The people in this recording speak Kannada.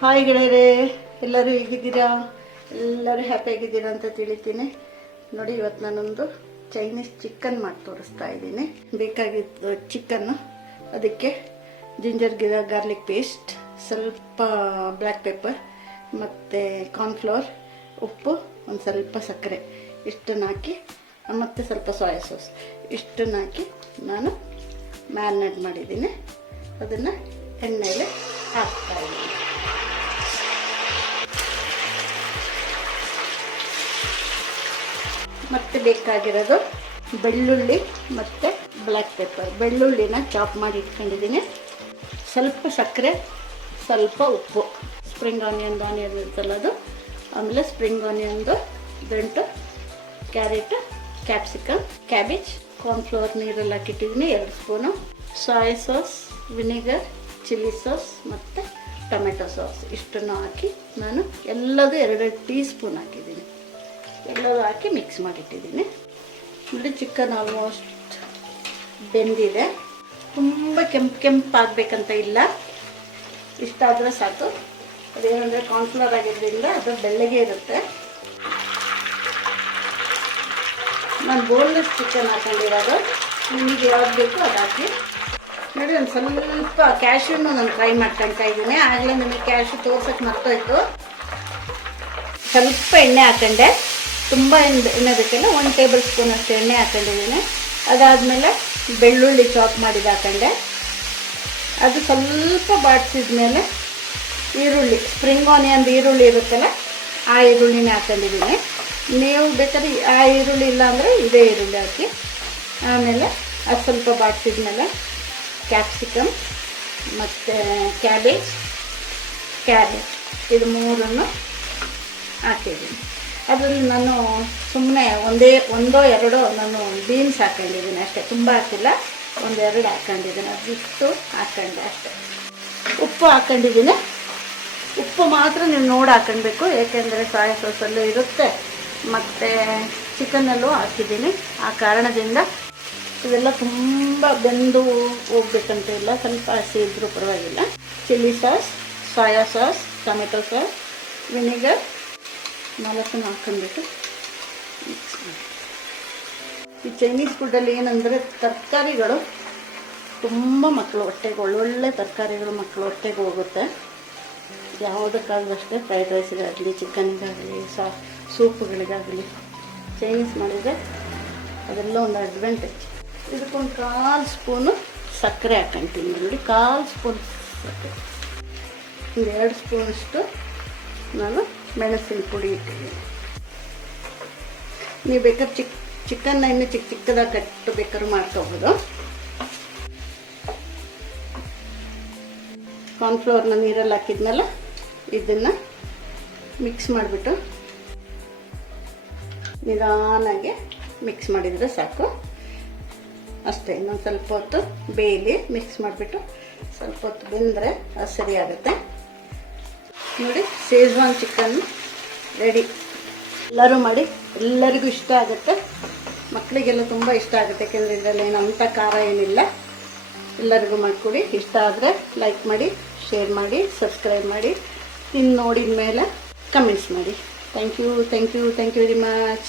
ಹಾಯ್ ಗೆಳೆಯರೇ, ಎಲ್ಲರೂ ಹೇಗಿದ್ದೀರಾ? ಎಲ್ಲರೂ ಹ್ಯಾಪಿಯಾಗಿದ್ದೀರಾ ಅಂತ ತಿಳಿತೀನಿ. ನೋಡಿ, ಇವತ್ತು ನಾನೊಂದು ಚೈನೀಸ್ ಚಿಕನ್ ಮಾಡಿ ತೋರಿಸ್ತಾ ಇದ್ದೀನಿ. ಬೇಕಾಗಿದ್ದು ಚಿಕನ್ನು, ಅದಕ್ಕೆ ಜಿಂಜರ್ ಗಾರ್ಲಿಕ್ ಪೇಸ್ಟ್, ಸ್ವಲ್ಪ ಬ್ಲ್ಯಾಕ್ ಪೆಪ್ಪರ್ ಮತ್ತು ಕಾರ್ನ್ಫ್ಲವರ್, ಉಪ್ಪು, ಒಂದು ಸ್ವಲ್ಪ ಸಕ್ಕರೆ ಇಷ್ಟನ್ನು ಹಾಕಿ, ಮತ್ತು ಸ್ವಲ್ಪ ಸೋಯಾ ಸಾಸ್ ಇಷ್ಟನ್ನು ಹಾಕಿ ನಾನು ಮ್ಯಾರಿನೇಟ್ ಮಾಡಿದ್ದೀನಿ. ಅದನ್ನು ಎಣ್ಣೆಯಲ್ಲಿ ಹಾಕ್ತಾಯಿದ್ದೀನಿ. ಮತ್ತು ಬೇಕಾಗಿರೋದು ಬೆಳ್ಳುಳ್ಳಿ ಮತ್ತು ಬ್ಲ್ಯಾಕ್ ಪೆಪ್ಪರ್. ಬೆಳ್ಳುಳ್ಳಿನ ಚಾಪ್ ಮಾಡಿ ಇಟ್ಕೊಂಡಿದ್ದೀನಿ, ಸ್ವಲ್ಪ ಸಕ್ಕರೆ, ಸ್ವಲ್ಪ ಉಪ್ಪು, ಸ್ಪ್ರಿಂಗ್ ಆನಿಯನ್ ಇರುತ್ತಲ್ಲ ಅದು, ಆಮೇಲೆ ಸ್ಪ್ರಿಂಗ್ ಆನಿಯನ್ದು ದಂಟು, ಕ್ಯಾರೆಟ್, ಕ್ಯಾಪ್ಸಿಕಮ್, ಕ್ಯಾಬೇಜ್, ಕಾರ್ನ್ಫ್ಲವರ್ ನೀರಲ್ಲಿ ಹಾಕಿಟ್ಟಿದ್ದೀನಿ 2 spoon, soya sauce, vinegar, chilli sauce ಮತ್ತು ಟೊಮೆಟೊ ಸಾಸ್ ಇಷ್ಟನ್ನು ಹಾಕಿ ನಾನು ಎಲ್ಲದೂ 2 ಟೀ ಸ್ಪೂನ್ ಹಾಕಿದ್ದೀನಿ. ಎಲ್ಲದೂ ಹಾಕಿ ಮಿಕ್ಸ್ ಮಾಡಿಟ್ಟಿದ್ದೀನಿ. ನೋಡಿ, ಚಿಕನ್ ಆಲ್ಮೋಸ್ಟ್ ಬೆಂದಿದೆ. ತುಂಬ ಕೆಂಪಾಗಬೇಕಂತ ಇಲ್ಲ, ಇಷ್ಟಾದರೆ ಸಾಕು. ಅದೇನಂದರೆ ಕಾರ್ನ್ಫ್ಲವರ್ ಆಗಿದ್ದರಿಂದ ಅದು ಬೆಳ್ಳಗೆ ಇರುತ್ತೆ. ನಾನು ಬೋನ್ಲೆಸ್ ಚಿಕನ್ ಹಾಕೊಂಡಿರೋದು, ನಿಮಗೆ ಯಾವ್ದು ಬೇಕೋ ಅದು ಹಾಕಿ. ನೋಡಿ, ಒಂದು ಸ್ವಲ್ಪ ಕ್ಯಾಶ್ಯೂನು ನಾನು ಫ್ರೈ ಮಾಡ್ಕೊಳ್ತಾ ಇದ್ದೀನಿ. ಆಗಲೇ ನನಗೆ ಕ್ಯಾಶ್ಯೂ ತೋರ್ಸೋಕ್ಕೆ ಮರ್ತೋಯ್ತು. ಸ್ವಲ್ಪ ಎಣ್ಣೆ ಹಾಕೊಂಡೆ, ತುಂಬ ಎಣ್ಣೆ ಬೇಕಿಲ್ಲ, 1 ಟೇಬಲ್ ಸ್ಪೂನ್ ಅಷ್ಟು ಎಣ್ಣೆ ಹಾಕೊಂಡಿದ್ದೀನಿ. ಅದಾದಮೇಲೆ ಬೆಳ್ಳುಳ್ಳಿ ಚಾಪ್ ಮಾಡಿದ್ದು ಹಾಕೊಂಡೆ. ಅದು ಸ್ವಲ್ಪ ಬಾಡಿಸಿದ ಮೇಲೆ ಈರುಳ್ಳಿ, ಸ್ಪ್ರಿಂಗ್ ಆನಿಯನ್ ಈರುಳ್ಳಿ ಇರುತ್ತಲ್ಲ, ಆ ಈರುಳ್ಳಿನೇ ಹಾಕೊಂಡಿದ್ದೀನಿ. ನೀವು ಬೇಕಾದ್ರೆ ಆ ಈರುಳ್ಳಿ ಇಲ್ಲ ಅಂದರೆ ಇದೇ ಈರುಳ್ಳಿ ಹಾಕಿ. ಆಮೇಲೆ ಅದು ಸ್ವಲ್ಪ ಬಾಡಿಸಿದ ಮೇಲೆ ಕ್ಯಾಪ್ಸಿಕಮ್ ಮತ್ತು ಕ್ಯಾಬೇಜ್ ಇದು 3 ಹಾಕಿದ್ದೀನಿ. ಅದರಲ್ಲಿ ನಾನು ಸುಮ್ಮನೆ ಒಂದೋ ಎರಡೋ ನಾನು ಬೀನ್ಸ್ ಹಾಕೊಂಡಿದ್ದೀನಿ ಅಷ್ಟೇ, ತುಂಬ ಹಾಕಿಲ್ಲ, 1-2 ಹಾಕೊಂಡಿದ್ದೀನಿ. ಅದಿಷ್ಟು ಹಾಕೊಂಡೆ ಅಷ್ಟೇ. ಉಪ್ಪು ಹಾಕೊಂಡಿದ್ದೀನಿ. ಉಪ್ಪು ಮಾತ್ರ ನೀವು ನೋಡಿ ಹಾಕೊಳ್ಬೇಕು, ಏಕೆಂದರೆ ಸೋಯಾ ಸಾಸಲ್ಲೂ ಇರುತ್ತೆ ಮತ್ತು ಚಿಕನ್ನಲ್ಲೂ ಹಾಕಿದ್ದೀನಿ. ಆ ಕಾರಣದಿಂದ ಇದೆಲ್ಲ ತುಂಬ ಬೆಂದು ಹೋಗ್ಬೇಕಂತ ಇಲ್ಲ, ಸ್ವಲ್ಪ ಹಸಿ ಇದ್ದರೂ ಪರವಾಗಿಲ್ಲ. Chilli sauce, soya sauce, tomato sauce, vinegar 4 ಹಾಕ್ಕೊಂಡ್ಬಿಟ್ಟು ಮಿಕ್ಸ್ ಮಾಡಿ. ಈ ಚೈನೀಸ್ ಫುಡ್ಡಲ್ಲಿ ಏನಂದರೆ ತರಕಾರಿಗಳು ತುಂಬ ಮಕ್ಕಳು ಹೊಟ್ಟೆಗೆ, ಒಳ್ಳೊಳ್ಳೆ ತರಕಾರಿಗಳು ಮಕ್ಕಳು ಹೊಟ್ಟೆಗೆ ಹೋಗುತ್ತೆ. ಯಾವುದಕ್ಕಾಗಲಿ ಅಷ್ಟೇ, ಫ್ರೈಡ್ ರೈಸ್ಗಾಗಲಿ, ಚಿಕನ್ಗಾಗಲಿ, ಸೂಪ್ಗಳಿಗಾಗಲಿ ಚೈನೀಸ್ ಮಾಡಿದರೆ ಅದೆಲ್ಲ ಒಂದು ಅಡ್ವಾಂಟೇಜ್. ಇದಕ್ಕೊಂದು 1/4 ಸ್ಪೂನು ಸಕ್ಕರೆ ಹಾಕ್ಕೊಂತೀನಿ. ನೋಡಿ, 1/4 ಸ್ಪೂನ್ ಸಕ್ಕರೆ, 2 ಸ್ಪೂನಷ್ಟು ನಾನು ಮೆಣಸಿನ ಪುಡಿ ಇಟ್ಟಿದ್ದೀನಿ. ನೀವು ಬೇಕಾದ್ರೆ ಚಿಕನ್ನ ಇನ್ನೂ ಚಿಕ್ಕದಾಗಿ ಕಟ್ಟು ಬೇಕಾದ್ರೂ ಮಾಡ್ಕೋಬೋದು. ಕಾರ್ನ್ಫ್ಲವರ್ನ ನೀರಲ್ಲಿ ಹಾಕಿದ್ಮೇಲೆ ಇದನ್ನು ಮಿಕ್ಸ್ ಮಾಡಿಬಿಟ್ಟು ನಿಧಾನಾಗೆ ಮಿಕ್ಸ್ ಮಾಡಿದರೆ ಸಾಕು ಅಷ್ಟೇ. ಇನ್ನೊಂದು ಸ್ವಲ್ಪ ಹೊತ್ತು ಬೇಯಲಿ, ಮಿಕ್ಸ್ ಮಾಡಿಬಿಟ್ಟು ಸ್ವಲ್ಪ ಹೊತ್ತು ಬೆಂದರೆ ಅದು ಸರಿ ಆಗುತ್ತೆ. ನೋಡಿ, ಶೇಜ್ವಾನ್ ಚಿಕನ್ ರೆಡಿ. ಎಲ್ಲರೂ ಮಾಡಿ, ಎಲ್ಲರಿಗೂ ಇಷ್ಟ ಆಗುತ್ತೆ. ಮಕ್ಕಳಿಗೆಲ್ಲ ತುಂಬ ಇಷ್ಟ ಆಗುತ್ತೆ, ಯಾಕೆಂದರೆ ಇದರಲ್ಲಿ ಏನು ಅಂಥ ಖಾರ ಏನಿಲ್ಲ. ಎಲ್ಲರಿಗೂ ಮಾಡಿಕೊಡಿ. ಇಷ್ಟ ಆದರೆ ಲೈಕ್ ಮಾಡಿ, ಶೇರ್ ಮಾಡಿ, ಸಬ್ಸ್ಕ್ರೈಬ್ ಮಾಡಿ, ತಿಂದು ನೋಡಿದ ಮೇಲೆ ಕಮೆಂಟ್ಸ್ ಮಾಡಿ. Thank you very much.